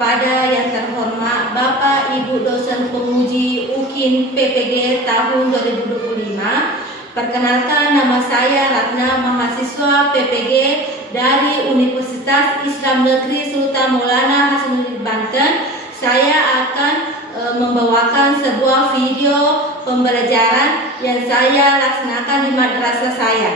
kepada yang terhormat Bapak Ibu dosen penguji UKIN PPG tahun 2025. Perkenalkan, nama saya Ratna, mahasiswa PPG dari Universitas Islam Negeri Sultan Maulana Hasanuddin Banten. Saya akan membawakan sebuah video pembelajaran yang saya laksanakan di madrasah saya.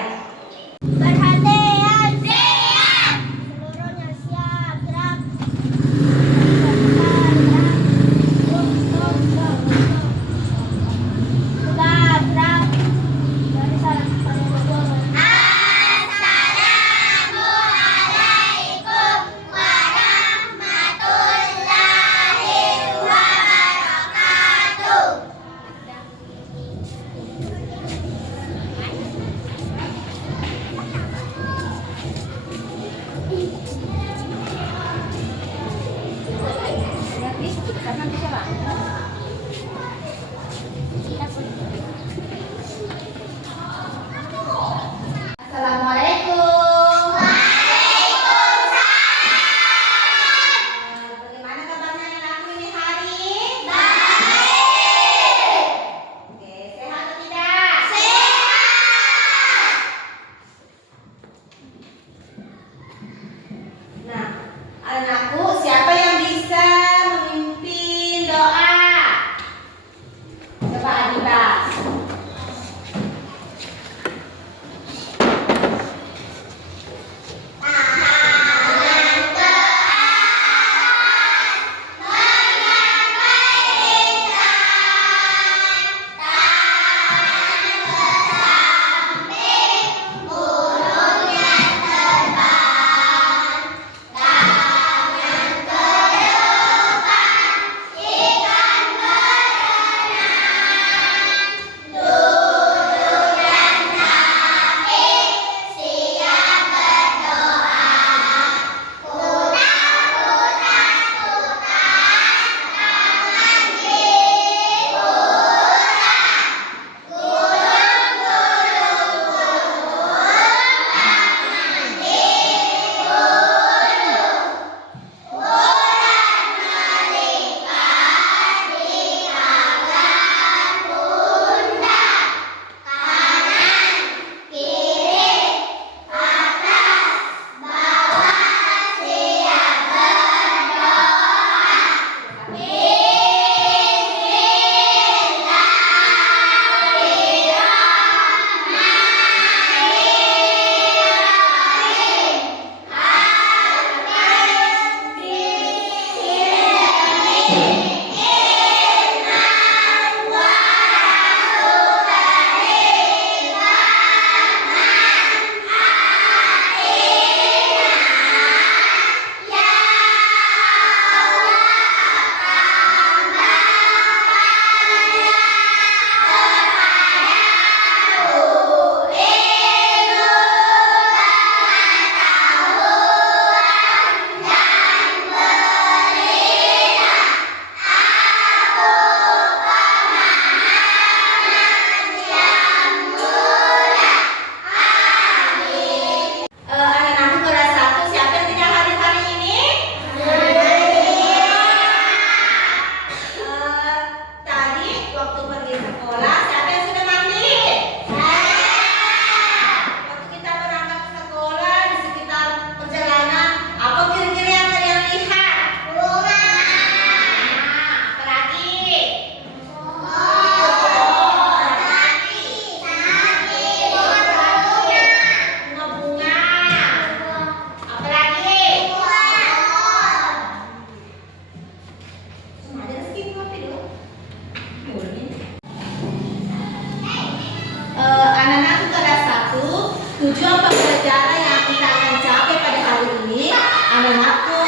Tujuan pembelajaran yang kita akan capai pada hari ini, anak-anakku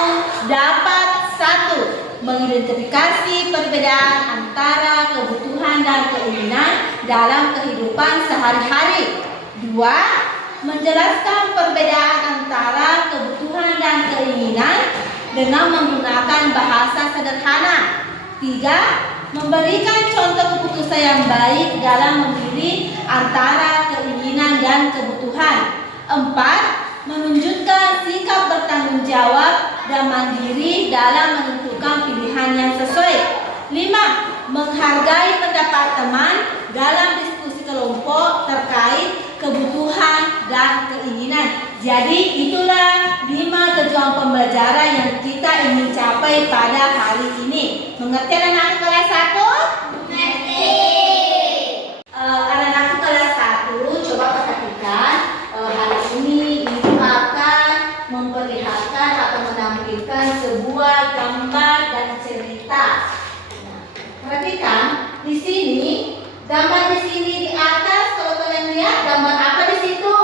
dapat satu, mengidentifikasi perbedaan antara kebutuhan dan keinginan dalam kehidupan sehari-hari. Dua, menjelaskan perbedaan antara kebutuhan dan keinginan dengan menggunakan bahasa sederhana. Tiga, memberikan contoh keputusan yang baik dalam memilih antara keinginan dan kebutuhan. Empat, menunjukkan sikap bertanggung jawab dan mandiri dalam menentukan pilihan yang sesuai. 5. Menghargai pendapat teman dalam diskusi kelompok terkait kebutuhan dan keinginan. Jadi itulah 5 tujuan pembelajaran yang kita ingin capai pada hari ini. Mengerti anak kelas 1? Mengerti. Anak-anak kelas 1, coba perhatikan hari ini ibu akan memperlihatkan atau menampilkan sebuah gambar dan cerita. Nah, perhatikan di sini, gambar di sini di atas, kalau kalian lihat gambar apa di situ?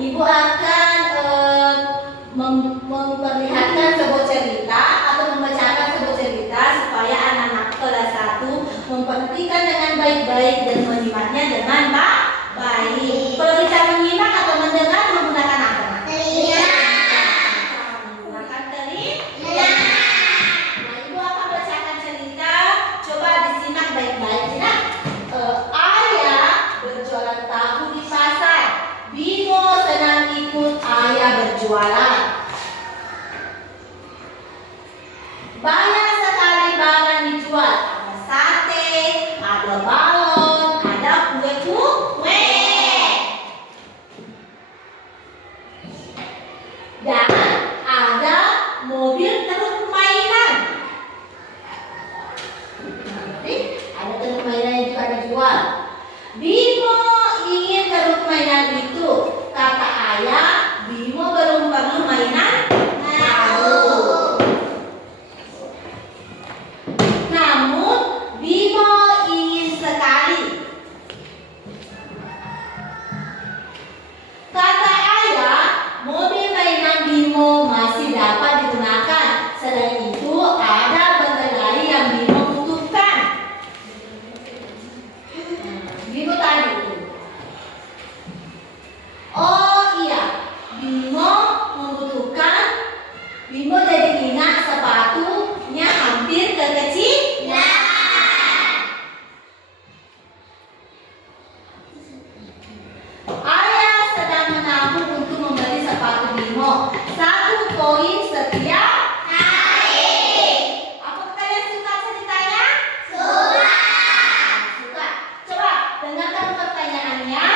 Ibu akan memperlihatkan sebuah cerita atau membacakan sebuah cerita supaya anak-anak kelas 1 memperhatikan dengan baik-baik dan menyimaknya dengan baik. Kalau kita menyimak atau mendengar menggunakan apa? Menggunakan telinga. Nah, ibu akan bacakan cerita. Coba disimak baik-baik ya. Ayah berjualan tahu di pasar. Bimo senang ikut ayah berjualan. Banyak sekali barang dijual. Ada sate, ada balon, ada kue-kue. Dan ada mobil truk mainan. Nanti ada truk mainan yang juga dijual. Bimo ingin truk mainan itu. Kata ayah, Bimo belum perlu mainan baru. Namun Bimo ingin sekali. Kata ayah, mobil mainan Bimo masih dapat digunakan. Selain itu ada benda lain yang Bimo butuhkan. Bimo tadi itu. Oh iya, Bimo jadi ingat sepatunya hampir kekecilan. Ayah sedang menabung untuk membeli sepatu Bimo 1 koin setiap hari. Apakah kalian suka ceritanya? Suka. Coba dengarkan pertanyaannya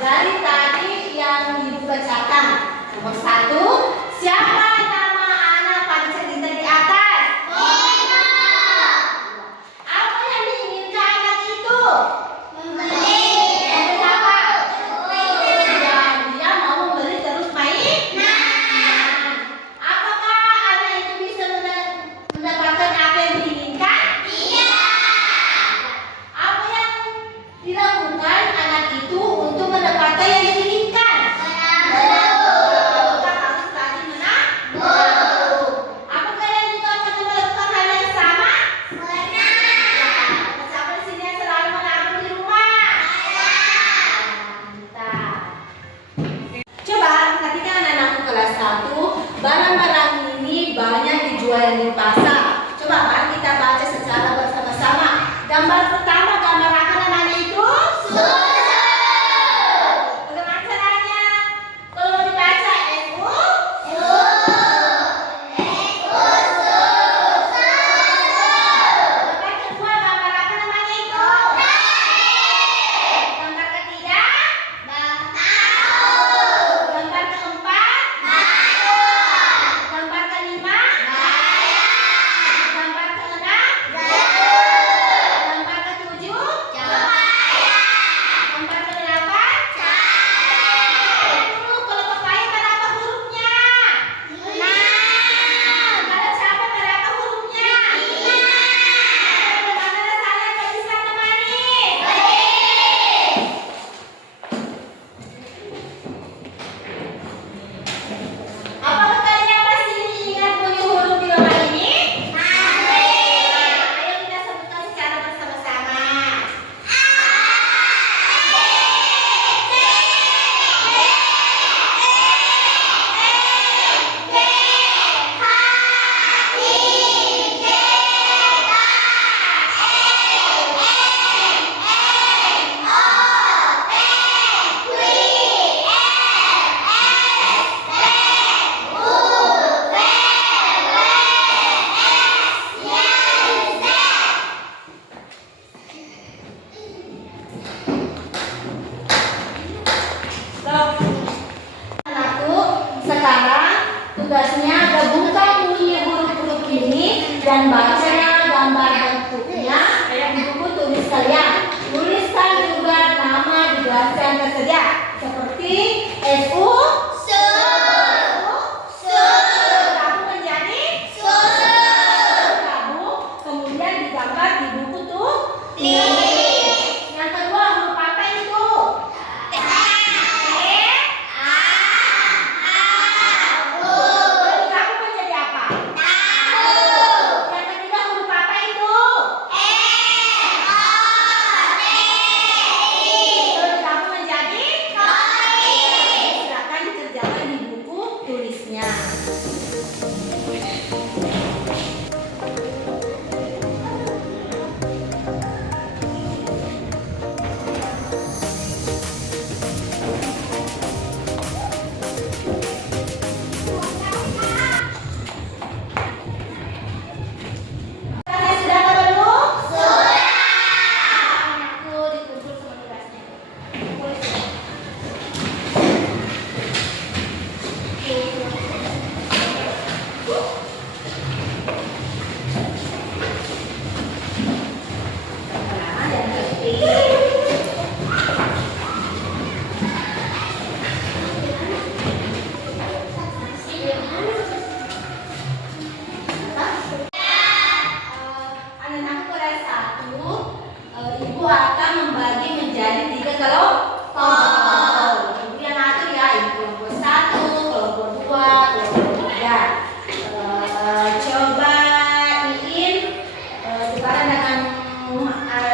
dari tadi yang ibu bacakan. Nomor 1, siapa nama anak pada cerita di atas? Bimo. Apa yang diinginkan anak itu? Membeli apa? Dan dia mau membeli terus mainan. Apakah anak itu bisa mendapatkan apa yang diinginkan? Iya. Apa yang dilakukan anak itu untuk mendapatkan yang diinginkan? Apakah harus rajin menabung? Apakah kalian juga akan melakukan hal yang sama? Siapa di sini yang selalu menabung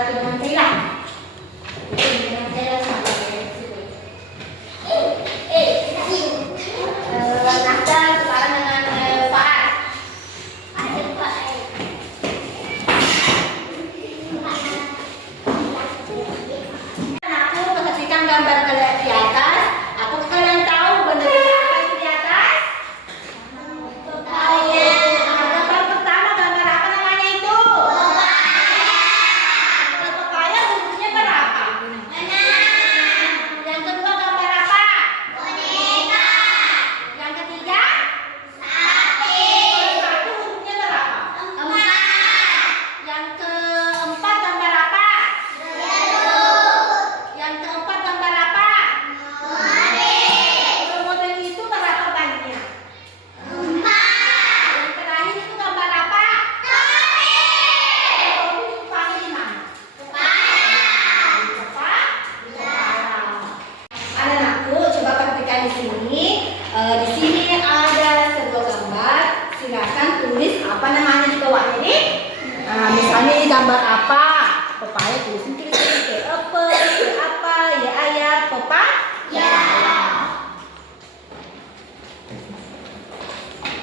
dengan cairan. Dengan cairan sampai Nafsa sekarang dengan Faat. Aku perhatikan gambar kalian di atas. Apakah kalian tahu benda apa itu di atas? Pepaya. Gambar pertama gambar apa namanya itu? Pepaya. Pepaya bentuknya berapa? Yang kedua gambar apa? Boneka. Yang ketiga? Sapi. Satu bentuknya berapa? 4. Yang keempat gambar apa? Yang keempat gambar apa? Model itu berapa banyak? 4. Yang terakhir itu gambar apa? Topi. Topi dipakai di mana? Kepala. Anak-anakku, coba perhatikan di sini. Di sini ada sebuah gambar. Silakan tulis apa namanya di bawah ini. Misalnya ini gambar apa? Pepaya, tulisin apa? Apa? Ya ayah, pepaya.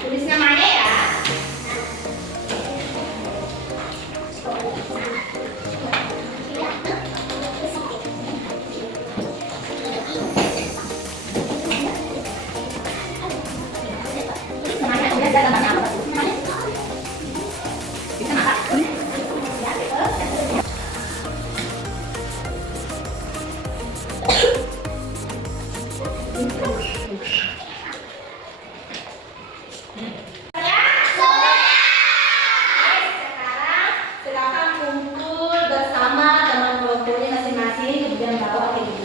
Tulis namanya ya. Namanya udah ada gambar apa? Bisa nggak? Sekarang silakan kumpul bersama teman kelompoknya masing-masing, kemudian bawa ke ibu.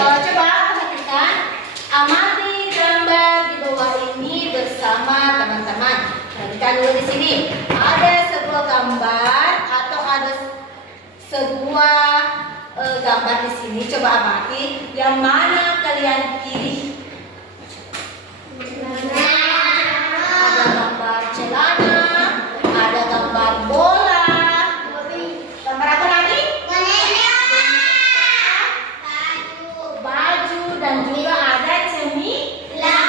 Coba perhatikan, amati gambar di bawah ini bersama teman-teman. Perhatikan dulu di sini. Ada sebuah gambar atau ada sebuah gambar di sini. Coba amati, yang mana kalian pilih? Ada gambar celana, ada gambar bola. Gambar apa lagi? Baju dan juga ada cemilan.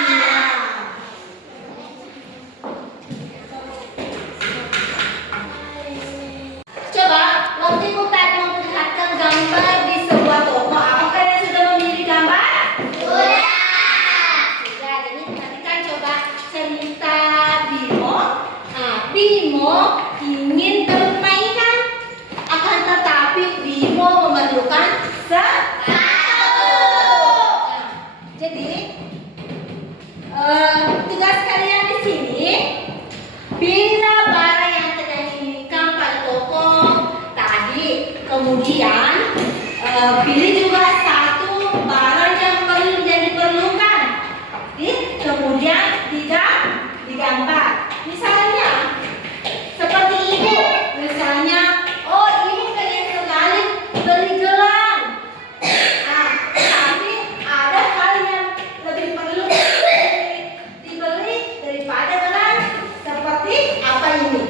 Coba waktu ibu tadi memperlihatkan gambar di sebuah toko, apakah kalian sudah memilih gambar? Sudah. Jadi perhatikan coba cerita Bimo. Bimo ingin bermainan, akan tetapi Bimo memerlukan jadi tugas kalian di sini, bila barang yang kalian inginkan pada toko tadi, kemudian pilih juga satu barang yang diperlukan, kemudian digambar. Misalnya seperti ibu, misalnya, oh ibu pengen sekali beli gelang. Tapi ada hal yang lebih perlu dibeli daripada gelang. Seperti apa ini?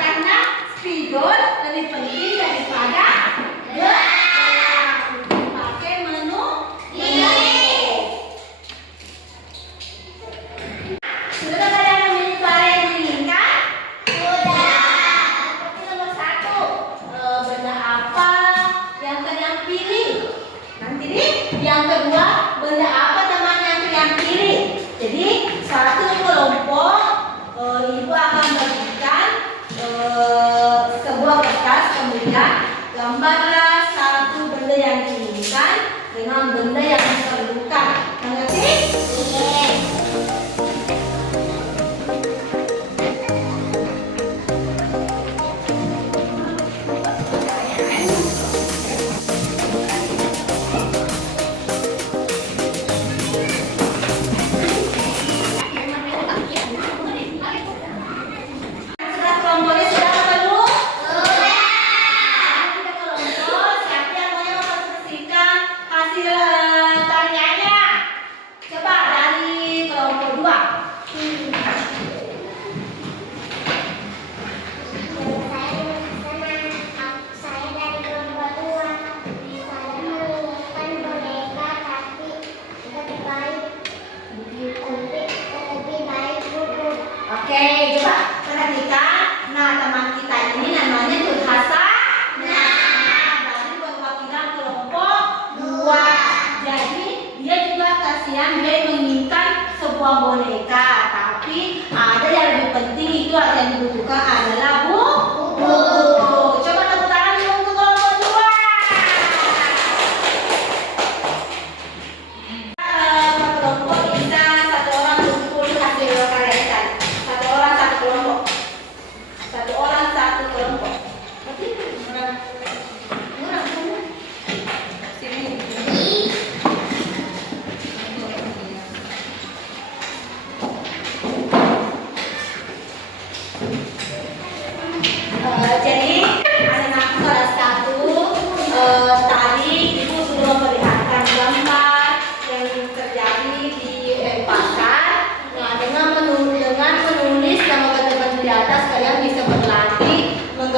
Karena spidol lebih penting daripada gelang. Pakai menu ini. Sudah kalian memilih barang yang diinginkan? Sudah. Seperti nomor 1, benda apa yang kalian pilih? Nanti nih, yang kedua, benda apa teman yang kalian pilih? Jadi satu kelompok ibu akan bagikan sebuah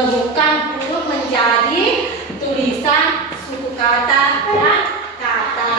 Gabungkan huruf menjadi tulisan suku kata dan kata.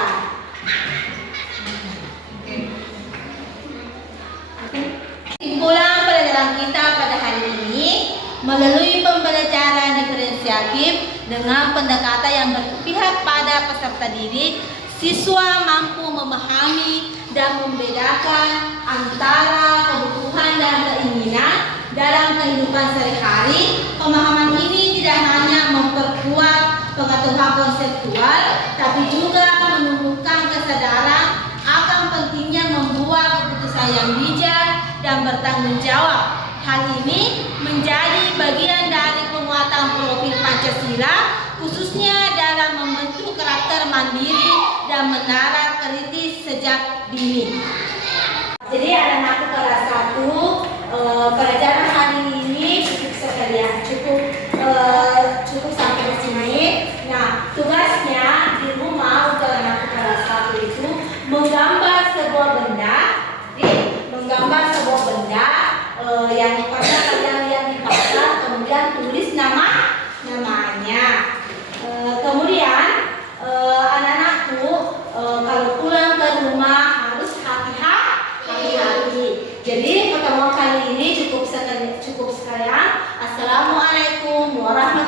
Kesimpulan pelajaran kita pada hari ini, melalui pembelajaran diferensiatif dengan pendekatan yang berpihak pada peserta didik, siswa mampu memahami dan membedakan antara kebutuhan dan keinginan dalam kehidupan sehari-hari. Pemahaman ini tidak hanya memperkuat pengetahuan konseptual, tapi juga menumbuhkan kesadaran akan pentingnya membuat keputusan yang bijak dan bertanggung jawab. Hal ini menjadi bagian dari penguatan profil Pancasila, khususnya dalam membentuk karakter mandiri dan menarik kritis sejak dini. Jadi anak-anakku kelas 1, pelajaran hari ini cukup sekalian, cukup sampai di sini. Nah, tugasnya di rumah untuk anak kelas 1 itu menggambar sebuah benda, yang pada kalian lihat di pasar, kemudian tulis namanya. Kemudian anak-anakku kalau pulang ke rumah harus hati-hati. Jadi pertemuan kali ini cukup sekian. Assalamualaikum warahmatullahi wabarakatuh.